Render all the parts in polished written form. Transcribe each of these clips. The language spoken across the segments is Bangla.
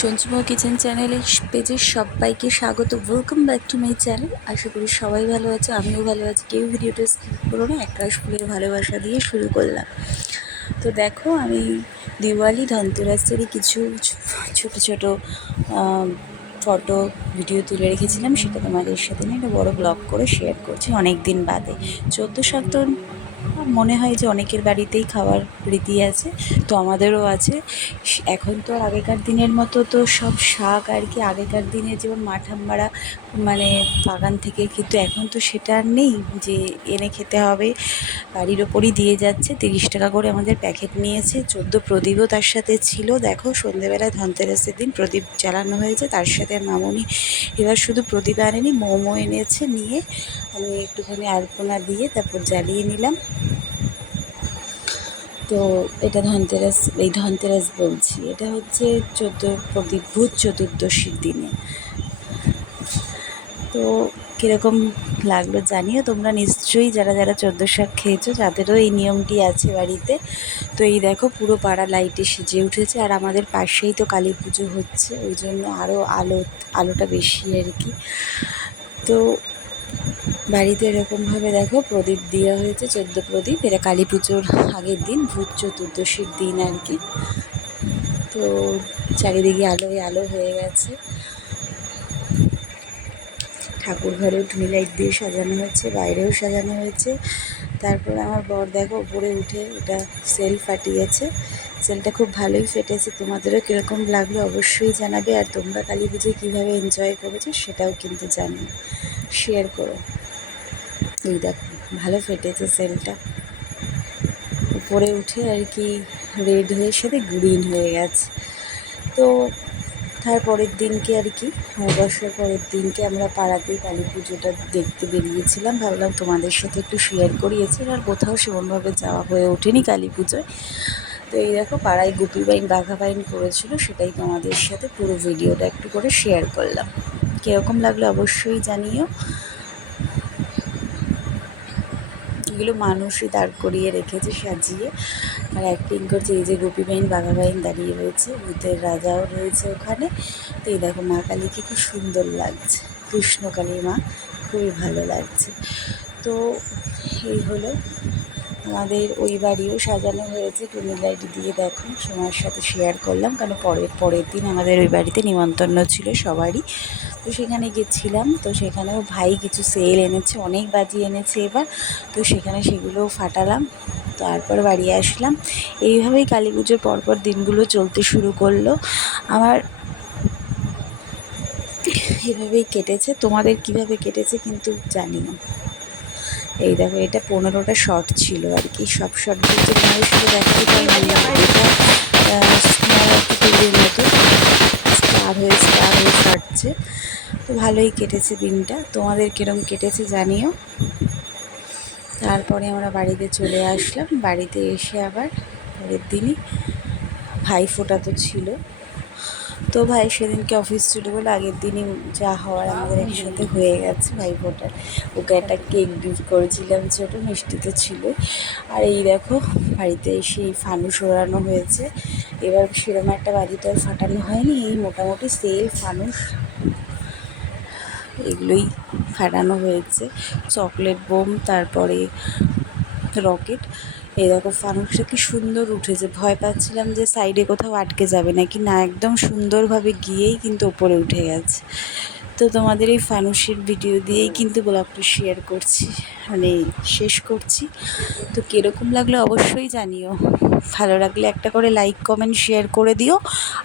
সঞ্চিমা কিচেন চ্যানেলে পেজে সবাইকে স্বাগত। Welcome back to my channel. আশা করি সবাই ভালো আছে, আমিও ভালো আছি। কেউ ভিডিওটা স্কিপ করো না, একরাশ ফুলের ভালোবাসা দিয়ে শুরু করলাম। তো দেখো, আমি দিওয়ালি ধনতেরাসেরই কিছু ছোট ছোট ফটো ভিডিও তুলে রেখেছিলাম, সেটা তোমাদের সাথে একটা বড় ব্লগ করে শেয়ার করছি অনেক দিন বাদে। 14 তো মনে হয় যে অনেকের বাড়িতেই খাওয়ার রীতি আছে, তো আমাদেরও আছে। এখন তো আর আগেকার দিনের মতো তো সব শাক আর কি, আগেকার দিনে যেমন মাঠাম্মারা মানে বাগান থেকে, কিন্তু এখন তো সেটা আর নেই যে এনে খেতে হবে। বাড়ির ওপরই দিয়ে যাচ্ছে, 30 টাকা করে আমাদের প্যাকেট নিয়েছে। 14 প্রদীপও তার সাথে ছিল। দেখো, সন্ধেবেলায় ধনতেরাসের দিন প্রদীপ জ্বালানো হয়েছে, তার সাথে মামুনি এবার শুধু প্রদীপ আনেনি, মোমো এনেছে। নিয়ে আমি একটুখানি আলপনা দিয়ে তারপর জ্বালিয়ে নিলাম। তো এটা ধনতেরাস, এই ধনতেরাস বলছি, এটা হচ্ছে প্রদীপ ভূত চতুর্দশীর দিনে। তো কীরকম লাগলো জানিও তোমরা নিশ্চয়ই, যারা যারা 14 শাক খেয়েছো তাদেরও এই নিয়মটি আছে বাড়িতে। তো এই দেখো, পুরো পাড়া লাইটে সেজে উঠেছে, আর আমাদের পাশেই তো কালী পুজো হচ্ছে, ওই জন্য আরও আলোটা বেশি আর কি। তো বাড়িতে এরকমভাবে দেখো প্রদীপ দেওয়া হয়েছে, 14 প্রদীপ। এরা কালী পুজোর আগের দিন, ভূত চতুর্দশীর দিন আর কি। তো চারিদিকে আলোয় আলো হয়ে গেছে। ঠাকুর ঘরেও টুনি লাইট দিয়ে সাজানো হয়েছে, বাইরেও সাজানো হয়েছে। তারপরে আমার বর দেখো উপরে উঠে এটা সেল ফাটিয়েছে। সেলটা খুব ভালোই ফেটেছে। তোমাদেরও কীরকম লাগলো অবশ্যই জানাবে, আর তোমরা কালী পুজোয় কীভাবে এনজয় করেছো সেটাও কিন্তু জানিও, শেয়ার করো। এই দেখো, ভালো ফেটেছে সেলটা। উপরে উঠে আর কি রেড হয়ে সাথে গ্রিন হয়ে গেছে। তো তারপরের দিনকে আর কি, অমাবস্যার পরের দিনকে আমরা পাড়াতেই কালী পুজোটা দেখতে বেরিয়েছিলাম। ভাবলাম তোমাদের সাথে একটু শেয়ার করি। এছাড়া আর কোথাও সেমনভাবে যাওয়া হয়ে ওঠেনি কালী পুজোয়। তো এই দেখো, পাড়ায় গুপি বাইন বাঘা বাইন করেছিল, সেটাই তোমাদের সাথে পুরো ভিডিওটা একটু করে শেয়ার করলাম। কীরকম লাগলো অবশ্যই জানিও। এগুলো মানুষই দাঁড় করিয়ে রেখেছে সাজিয়ে, আর অ্যাক্টিং করছে। এই যে গোপী বাইন বাঘা বাইন দাঁড়িয়ে রয়েছে, ভূতের রাজাও রয়েছে ওখানে। তো এই দেখো, মা কালীকে খুব সুন্দর লাগছে, কৃষ্ণকালী মা, খুবই ভালো লাগছে। তো এই হলো, আমাদের ওই বাড়িও সাজানো হয়েছে টুনি লাইট দিয়ে। দেখো, সময়ের সাথে শেয়ার করলাম, কারণ পরের দিন আমাদের ওই বাড়িতে নিমন্ত্রণ ছিল সবারই। তো সেখানে গেছিলাম। তো সেখানেও ভাই কিছু সেল এনেছে, অনেক বাজি এনেছে এবার। তো সেখানে সেগুলোও ফাটালাম, তারপর বাড়ি আসলাম। এইভাবেই কালী পুজোর পরপর দিনগুলো চলতে শুরু করলো আমার। এভাবেই কেটেছে। তোমাদের কিভাবে কেটেছে কিন্তু জানিও। এই দেখো, এটা 15টা শর্ট ছিল আর কি। সব শর্টগুলো তো তোমাদের সাথে দেখাতে পারলাম না। এটা স্মল একটা টিভির মতো স্টার হয়ে ফাটছে। তো ভালোই কেটেছে দিনটা। তোমাদের কিরম কেটেছে জানিও। তারপরে আমরা বাড়িতে চলে আসলাম। বাড়িতে এসে আবার পরের দিনই ভাইফোঁটা তো ছিল। তো ভাই সেদিনকে অফিস ছিল বলে আগের দিনই যা হওয়ার আমাদের একসাথে হয়ে গেছে ভাইফোঁটার। ওকে একটা কেক গিফট করেছিলাম, ছোটো মিষ্টি তো ছিল। আর এই দেখো, বাড়িতে এসে এই ফানুস ওড়ানো হয়েছে। এবার সেরকম একটা বাজি তো আর ফাটানো হয়নি, এই মোটামুটি সেল ফানুস এগুলোই ফাটানো হয়েছে। চকলেট বোম, তারপরে রকেট। এই দেখো, ফানুসটা কি সুন্দর উঠেছে। ভয় পাচ্ছিলাম যে সাইডে কোথাও আটকে যাবে নাকি, না, একদম সুন্দরভাবে গিয়েই কিন্তু ওপরে উঠে গেছে। তো তোমাদের এই ফানুসের ভিডিও দিয়েই কিন্তু ব্লগটা শেয়ার করছি, মানে শেষ করছি। তো কীরকম লাগলো অবশ্যই জানিও। ভালো লাগলে একটা করে লাইক কমেন্ট শেয়ার করে দিও।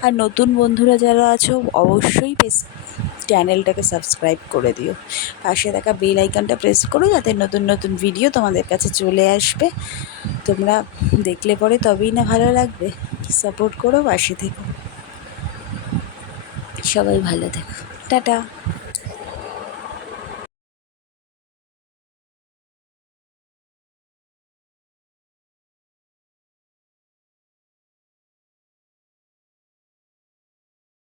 আর নতুন বন্ধুরা যারা আছো অবশ্যই চ্যানেলটাকে সাবস্ক্রাইব করে দিও। পাশে থাকা বেল আইকনটা প্রেস করো, যাতে নতুন নতুন ভিডিও তোমাদের কাছে চলে আসবে। তোমরা দেখলে পরে তবেই না ভালো লাগবে। সাপোর্ট করো, পাশে থেকো। সবাই ভালো থেকো। টাটা।